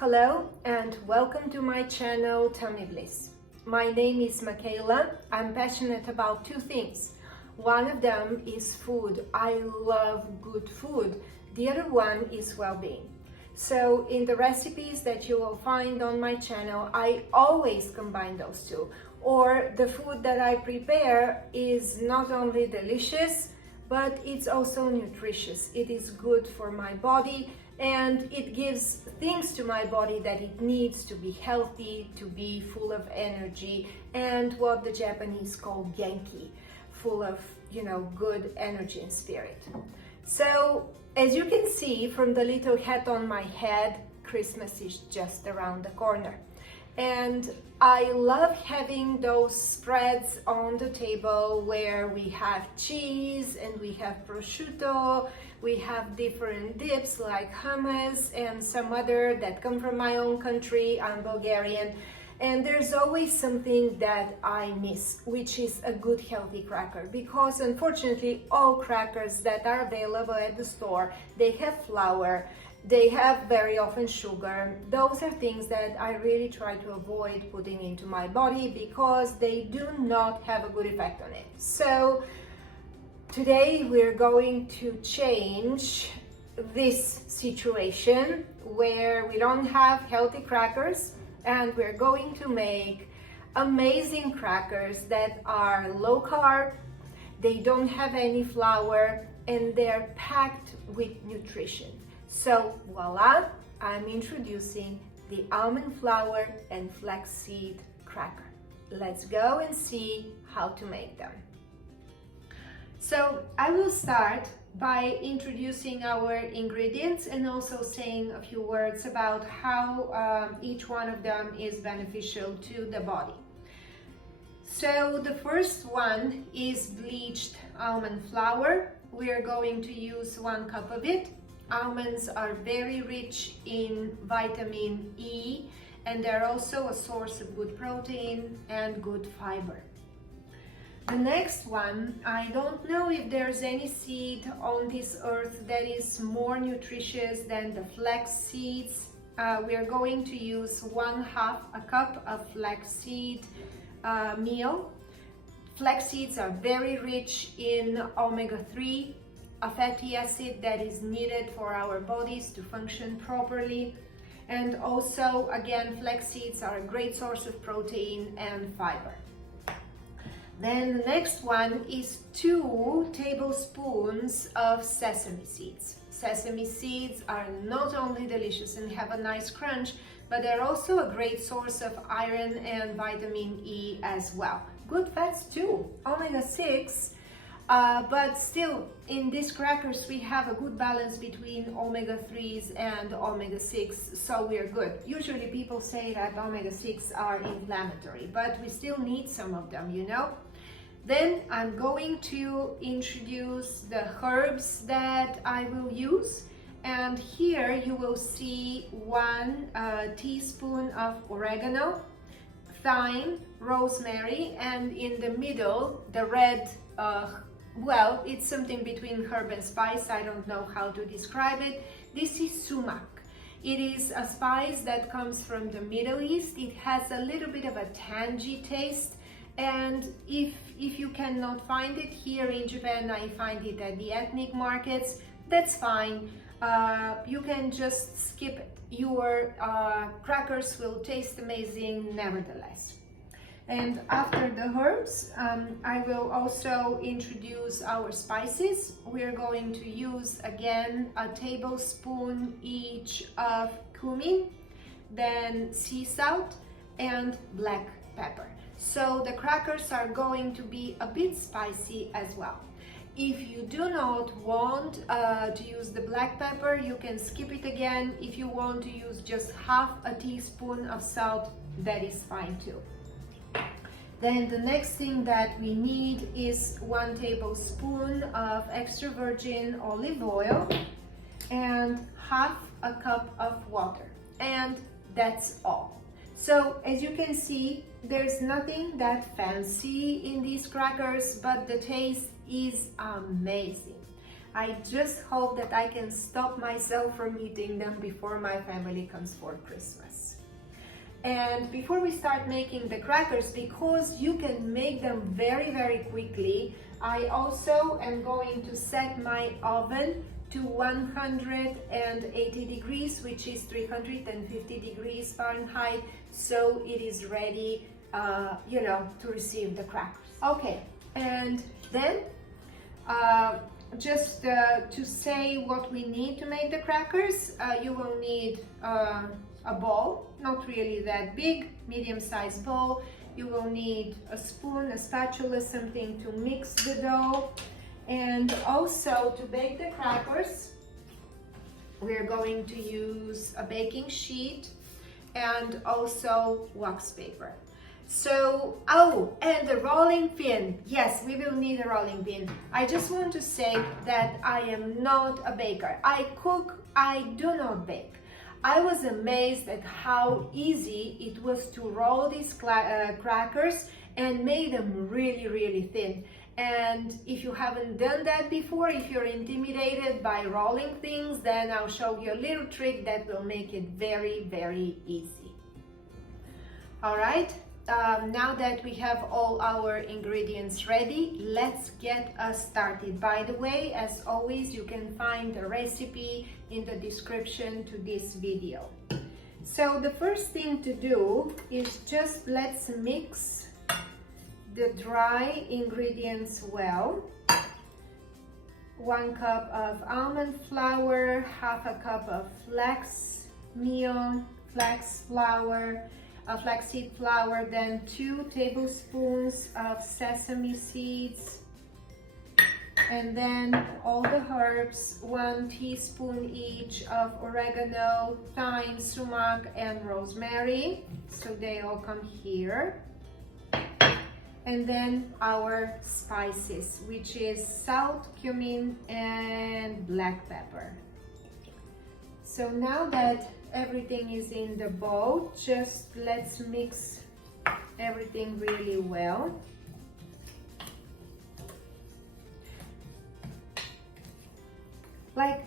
Hello and welcome to my channel Tummy Bliss. My name is Michaela. I'm passionate about two things. One of them is food. I love good food. The other one is well-being. So in the recipes that you will find on my channel, I always combine those two. Or the food that I prepare is not only delicious, but it's also nutritious. It is good for my body and it gives things to my body that it needs to be healthy, to be full of energy, and what the Japanese call Genki, full of, good energy and spirit. So as you can see from the little hat on my head, Christmas is just around the corner. And I love having those spreads on the table where we have cheese and we have prosciutto, we have different dips like hummus and some other that come from my own country. I'm Bulgarian. And there's always something that I miss, which is a good healthy cracker, because unfortunately all crackers that are available at the store, they have flour, they have very often sugar. Those are things that I really try to avoid putting into my body because they do not have a good effect on it. So today we're going to change this situation where we don't have healthy crackers, and we're going to make amazing crackers that are low carb, they don't have any flour, and they're packed with nutrition. So voila, I'm introducing the almond flour and flaxseed cracker. Let's go and see how to make them. So I will start by introducing our ingredients and also saying a few words about how each one of them is beneficial to the body. So the first one is bleached almond flour. We are going to use 1 cup of it. Almonds are very rich in vitamin E, and they're also a source of good protein and good fiber. The next one, I don't know if there's any seed on this earth that is more nutritious than the flax seeds. We are going to use 1/2 a cup of flaxseed meal. Flax seeds are very rich in omega-3, a fatty acid that is needed for our bodies to function properly. And also, again, flax seeds are a great source of protein and fiber. Then the next one is 2 tablespoons of sesame seeds. Sesame seeds are not only delicious and have a nice crunch, but they're also a great source of iron and vitamin E as well. Good fats too, omega-6, but still in these crackers we have a good balance between omega-3s and omega-6, so we're good. Usually people say that omega-6 are inflammatory, but we still need some of them, Then I'm going to introduce the herbs that I will use, and here you will see 1 teaspoon of oregano, thyme, rosemary, and in the middle the red, well, it's something between herb and spice. I don't know how to describe it. This is sumac. It is a spice that comes from the Middle East. It has a little bit of a tangy taste, and if you cannot find it here in Japan, I find it at the ethnic markets. That's fine. You can just skip it. Your crackers will taste amazing nevertheless. And after the herbs, I will also introduce our spices. We're going to use again a tablespoon each of cumin, then sea salt and black pepper. So the crackers are going to be a bit spicy as well. If you do not want to use the black pepper, you can skip it again. If you want to use just 1/2 teaspoon of salt, that is fine too. Then the next thing that we need is 1 tablespoon of extra virgin olive oil and 1/2 a cup of water. And that's all. So as you can see, there's nothing that fancy in these crackers, but the taste is amazing. I just hope that I can stop myself from eating them before my family comes for Christmas. And before we start making the crackers, because you can make them very, very quickly, I also am going to set my oven to 180 degrees, which is 350 degrees Fahrenheit, so it is ready, to receive the crackers. Okay, and then just to say what we need to make the crackers, you will need a bowl, not really that big, medium-sized bowl. You will need a spoon, a spatula, something to mix the dough. And also to bake the crackers, we're going to use a baking sheet and also wax paper. So, oh, and the rolling pin. Yes, we will need a rolling pin. I just want to say that I am not a baker. I cook, I do not bake. I was amazed at how easy it was to roll these crackers and make them really, really thin. And if you haven't done that before, if you're intimidated by rolling things, then I'll show you a little trick that will make it very, very easy. All right, now that we have all our ingredients ready, let's get us started. By the way, as always, you can find the recipe in the description to this video. So the first thing to do is just let's mix the dry ingredients well. 1 cup of almond flour, half a cup of flax meal, flaxseed flour, then 2 tablespoons of sesame seeds, and then all the herbs, 1 teaspoon each of oregano, thyme, sumac, and rosemary. So they all come here. And then our spices, which is salt, cumin, and black pepper. So now that everything is in the bowl, just let's mix everything really well. Like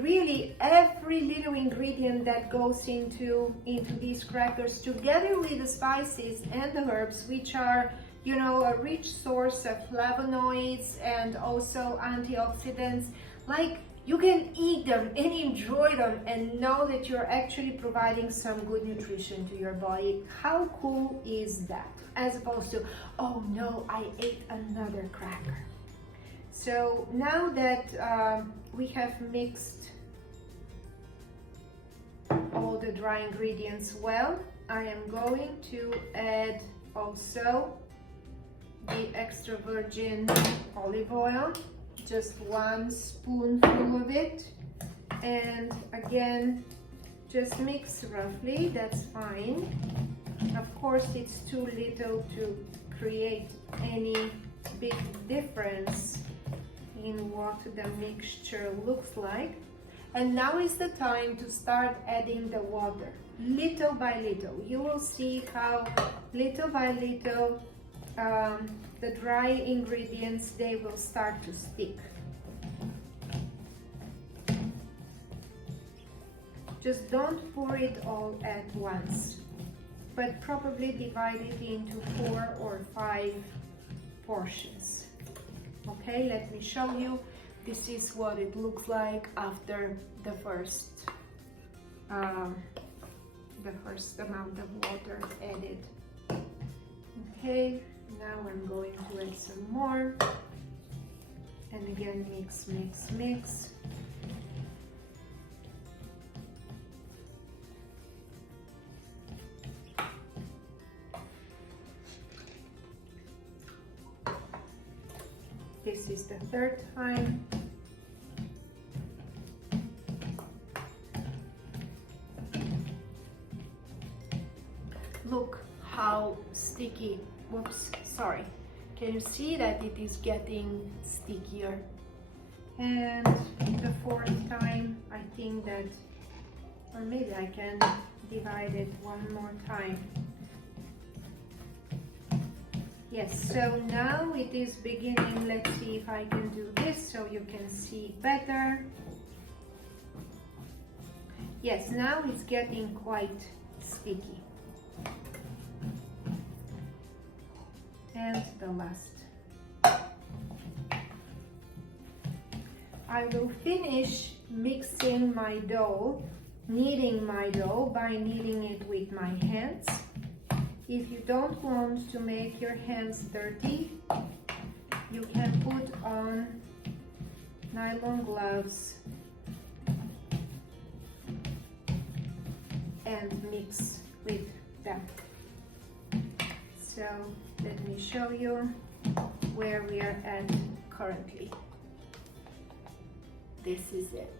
really every little ingredient that goes into these crackers, together with the spices and the herbs, which are, you know, a rich source of flavonoids and also antioxidants. Like, you can eat them and enjoy them and know that you're actually providing some good nutrition to your body. How cool is that? As opposed to, oh no, I ate another cracker. So now that we have mixed all the dry ingredients well, I am going to add also the extra virgin olive oil, just 1 spoonful of it, and again just mix roughly, that's fine. Of course it's too little to create any big difference in what the mixture looks like. And now is the time to start adding the water, little by little. You will see how little by little the dry ingredients, they will start to stick. Just don't pour it all at once, but probably divide it into 4 or 5 portions. Okay, let me show you. This is what it looks like after the first amount of water added. Okay, now I'm going to add some more, and again mix, mix, mix. This is the 3rd time. Look how sticky. Whoops, sorry. Can you see that it is getting stickier? And the 4th time, I think that, or maybe I can divide it one more time. Yes, so now it is beginning. Let's see if I can do this so you can see better. Yes, now it's getting quite sticky. And the last. I will finish mixing my dough, kneading my dough by kneading it with my hands. If you don't want to make your hands dirty, you can put on nylon gloves and mix with them. So let me show you where we are at currently. This is it.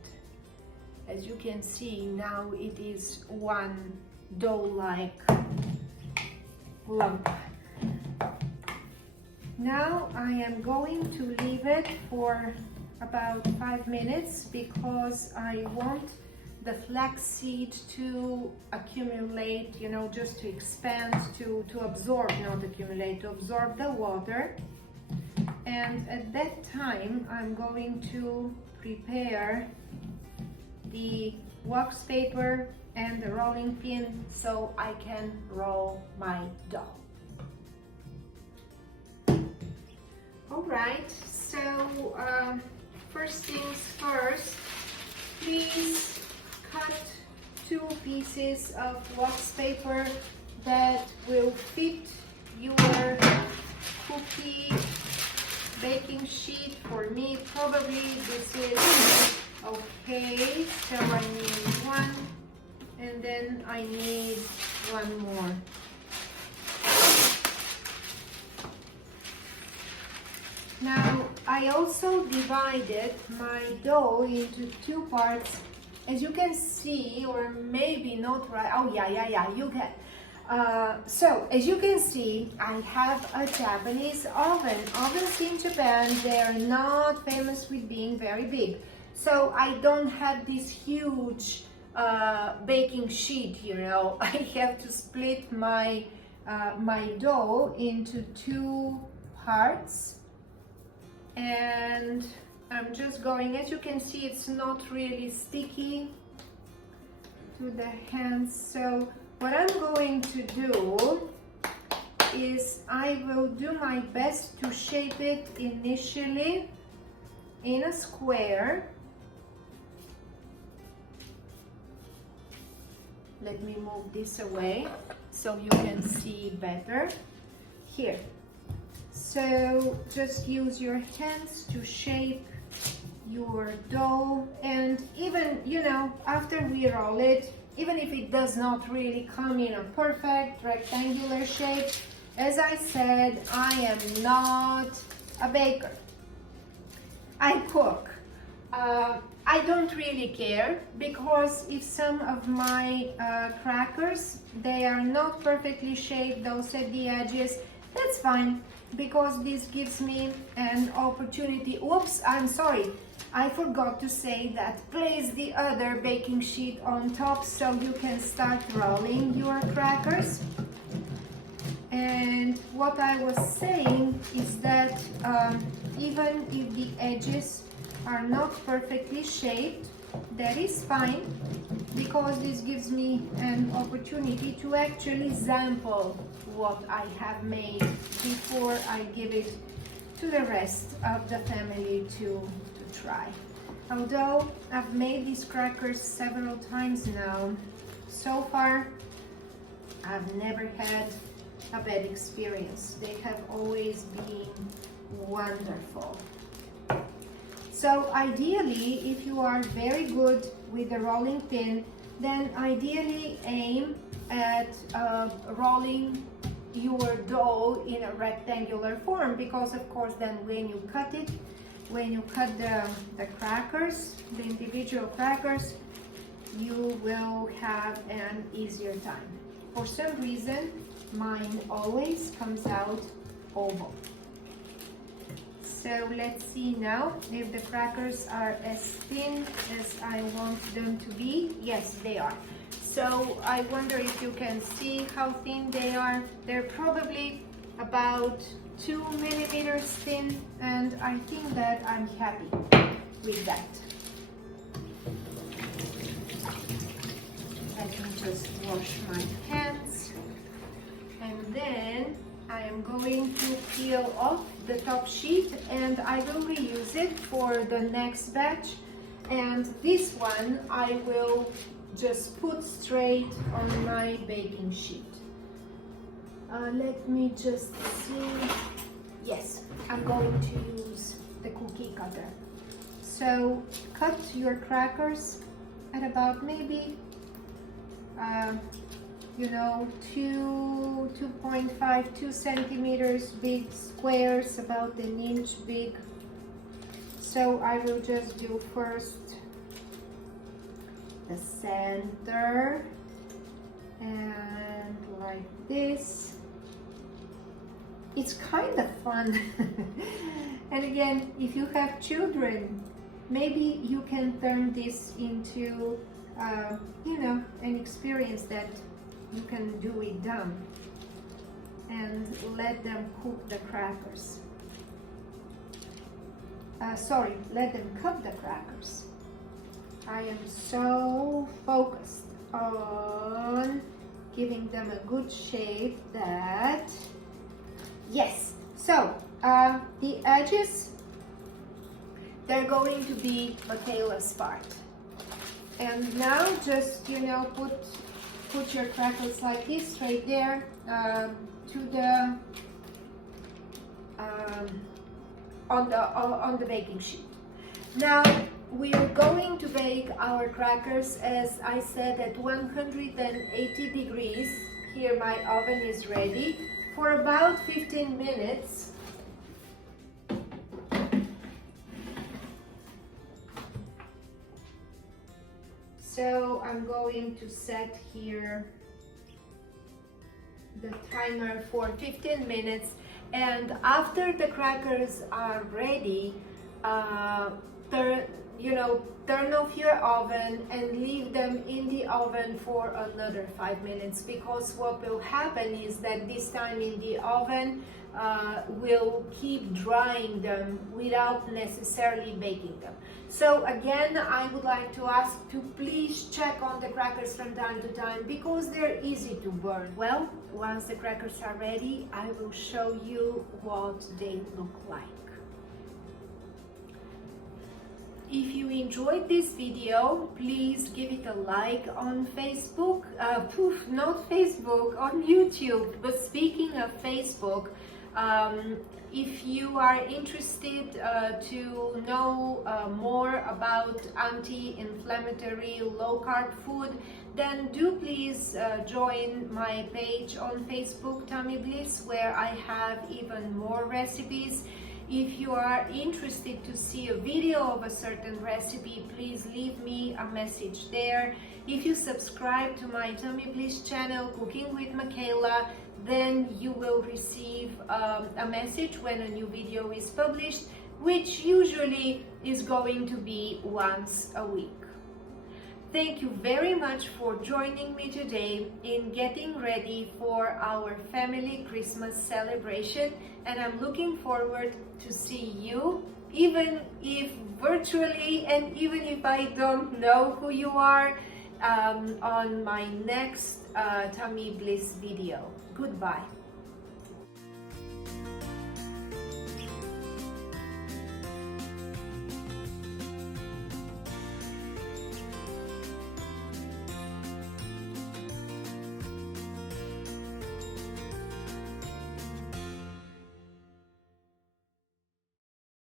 As you can see, now it is one dough-like lump. Now I am going to leave it for about 5 minutes because I want the flaxseed to accumulate, you know, just to expand, to absorb, not accumulate, to absorb the water. And at that time, I'm going to prepare the wax paper and the rolling pin so I can roll my dough. Alright, so first things first, please cut 2 pieces of wax paper that will fit your cookie baking sheet. For me, probably this is okay, so I need 1 and then I need 1 more. Now I also divided my dough into 2 parts, as you can see, or maybe not right. Oh yeah, you can. So as you can see, I have a Japanese oven. Ovens in Japan, they are not famous with being very big. So I don't have this huge baking sheet, you know. I have to split my my dough into 2 parts, and I'm just going, as you can see, it's not really sticky to the hands. So what I'm going to do is I will do my best to shape it initially in a square. Let me move this away so you can see better. Here. So just use your hands to shape your dough, and even, you know, after we roll it, even if it does not really come in a perfect rectangular shape, as I said, I am not a baker. I cook. I don't really care, because if some of my crackers, they are not perfectly shaped, those at the edges, that's fine, because this gives me an opportunity. Oops, I'm sorry, I forgot to say that. Place the other baking sheet on top so you can start rolling your crackers. And what I was saying is that even if the edges are not perfectly shaped, that is fine, because this gives me an opportunity to actually sample what I have made before I give it to the rest of the family to try. Although I've made these crackers several times now, so far I've never had a bad experience. They have always been wonderful. So ideally, if you are very good with the rolling pin, then ideally aim at rolling your dough in a rectangular form, because of course then when you cut it, when you cut the crackers, the individual crackers, you will have an easier time. For some reason, mine always comes out oval. So let's see now if the crackers are as thin as I want them to be. Yes, they are. So I wonder if you can see how thin they are. They're probably about 2 millimeters thin, and I think that I'm happy with that. Let me just wash my hands, and then I am going to peel off the top sheet, and I will reuse it for the next batch. And this one I will just put straight on my baking sheet. Let me just see. Yes, I'm going to use the cookie cutter. So cut your crackers at about maybe you know, 2.5, 2 centimeters big squares, about an inch big. So I will just do first the center, and like this. It's kind of fun. And again, if you have children, maybe you can turn this into you know, an experience that you can do with them, and let them cook the crackers. Sorry, let them cut the crackers. I am so focused on giving them a good shape that, yes. So the edges, they're going to be Michaela's part. And now just, you know, put your crackers like this straight there to the on the baking sheet. Now we're going to bake our crackers, as I said, at 180 degrees. Here my oven is ready for about 15 minutes. So I'm going to set here the timer for 15 minutes, and after the crackers are ready, turn off your oven and leave them in the oven for another 5 minutes, because what will happen is that this time in the oven will keep drying them without necessarily baking them. So again, I would like to ask to please check on the crackers from time to time, because they're easy to burn. Well, once the crackers are ready, I will show you what they look like. If you enjoyed this video, please give it a like on Facebook, not Facebook, on YouTube. But speaking of Facebook, if you are interested to know more about anti-inflammatory low-carb food, then do please join my page on Facebook, Tummy Bliss, where I have even more recipes. If you are interested to see a video of a certain recipe, please leave me a message there. If you subscribe to my Tummy Bliss channel, Cooking with Michaela, then you will receive a message when a new video is published, which usually is going to be once a week. Thank you very much for joining me today in getting ready for our family Christmas celebration, and I'm looking forward to see you, even if virtually, and even if I don't know who you are, on my next Tummy Bliss video. Goodbye.